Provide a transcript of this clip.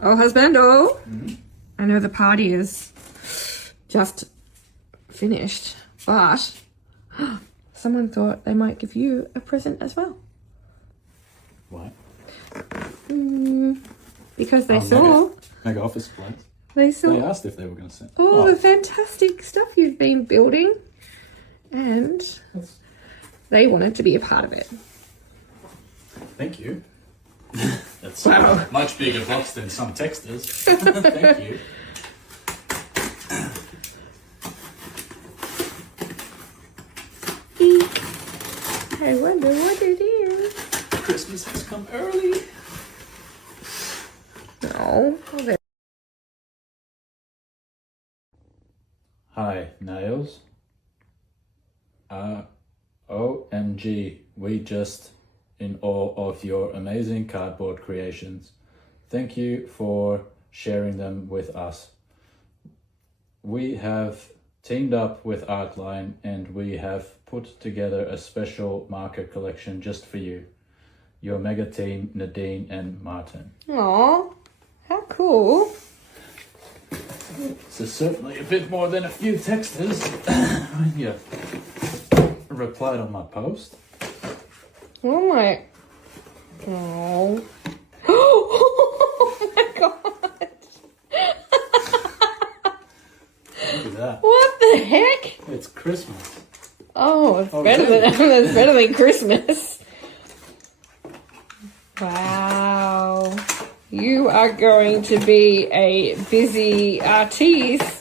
Oh, husbando. I know the party is just finished, but someone thought they might give you a present as well. What? Because they saw. Mega office supplies. They saw. They asked if they were going to send. All the fantastic stuff you've been building, and they wanted to be a part of it. Thank you. That's a much bigger box than some texters. Thank you. I wonder what it is. Christmas has come early. No. Hi, Nails. OMG, we just in awe of your amazing cardboard creations. Thank you for sharing them with us. We have teamed up with Artline and we have put together a special marker collection just for you. Your mega team, Nadine and Martin. Aw, how cool. This is certainly a bit more than a few texters. Yeah. Replied on my post. Oh my. Oh. Oh my god. Look at that. What the heck? It's Christmas. Oh, it's better than Christmas. Wow. You are going to be a busy artiste